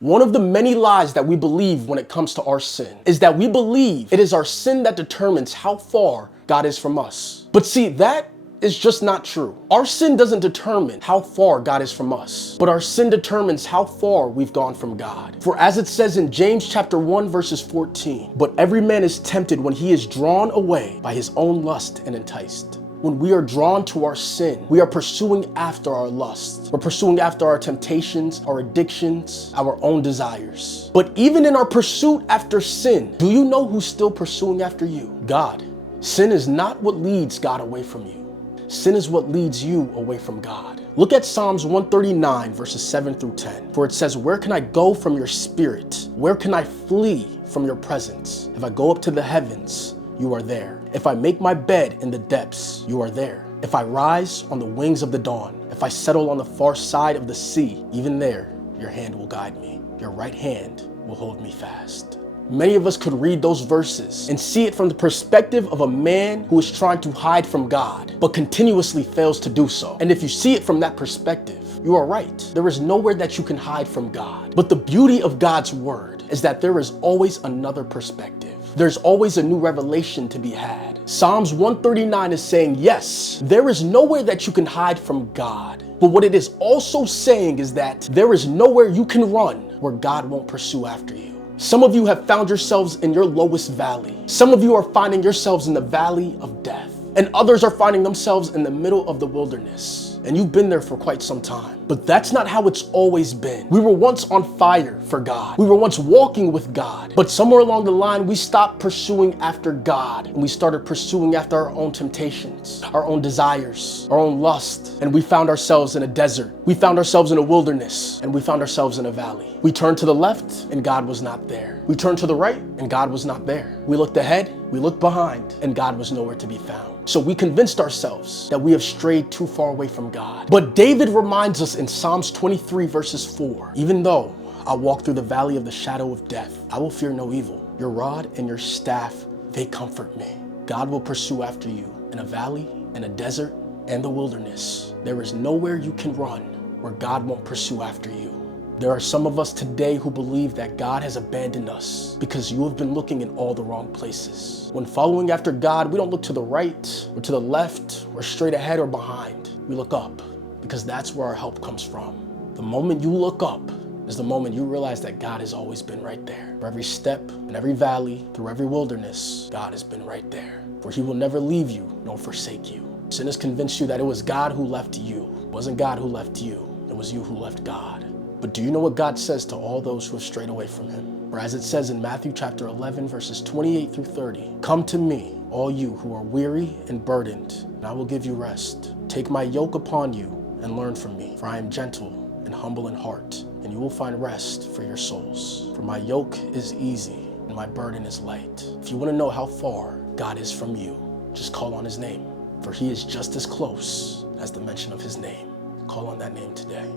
One of the many lies that we believe when it comes to our sin is that we believe it is our sin that determines how far God is from us. But see, that is just not true. Our sin doesn't determine how far God is from us, but our sin determines how far we've gone from God. For as it says in James chapter 1 verses 14, but every man is tempted when he is drawn away by his own lust and enticed. When we are drawn to our sin, we are pursuing after our lusts. We're pursuing after our temptations, our addictions, our own desires. But even in our pursuit after sin, do you know who's still pursuing after you? God. Sin is not what leads God away from you. Sin is what leads you away from God. Look at Psalms 139 verses 7 through 10. For it says, where can I go from your spirit? Where can I flee from your presence? If I go up to the heavens, you are there. If I make my bed in the depths, you are there. If I rise on the wings of the dawn, if I settle on the far side of the sea, even there, your hand will guide me. Your right hand will hold me fast. Many of us could read those verses and see it from the perspective of a man who is trying to hide from God, but continuously fails to do so. And if you see it from that perspective, you are right. There is nowhere that you can hide from God. But the beauty of God's word is that there is always another perspective. There's always a new revelation to be had. Psalms 139 is saying, yes, there is nowhere that you can hide from God. But what it is also saying is that there is nowhere you can run where God won't pursue after you. Some of you have found yourselves in your lowest valley. Some of you are finding yourselves in the valley of death. And others are finding themselves in the middle of the wilderness. And you've been there for quite some time. But that's not how it's always been. We were once on fire for God. We were once walking with God. But somewhere along the line, we stopped pursuing after God. And we started pursuing after our own temptations, our own desires, our own lust. And we found ourselves in a desert. We found ourselves in a wilderness. And we found ourselves in a valley. We turned to the left and God was not there. We turned to the right and God was not there. We looked ahead, we looked behind, and God was nowhere to be found. So we convinced ourselves that we have strayed too far away from God. But David reminds us in Psalms 23 verses 4, even though I walk through the valley of the shadow of death, I will fear no evil. Your rod and your staff, they comfort me. God will pursue after you in a valley, in a desert, and the wilderness. There is nowhere you can run where God won't pursue after you. There are some of us today who believe that God has abandoned us because you have been looking in all the wrong places. When following after God, we don't look to the right or to the left or straight ahead or behind. We look up because that's where our help comes from. The moment you look up is the moment you realize that God has always been right there. For every step, in every valley, through every wilderness, God has been right there. For he will never leave you nor forsake you. Sin has convinced you that it was God who left you. It wasn't God who left you. It was you who left God. But do you know what God says to all those who have strayed away from him? For as it says in Matthew chapter 11, verses 28 through 30, come to me, all you who are weary and burdened, and I will give you rest. Take my yoke upon you and learn from me, for I am gentle and humble in heart, and you will find rest for your souls. For my yoke is easy and my burden is light. If you want to know how far God is from you, just call on his name, for he is just as close as the mention of his name. Call on that name today.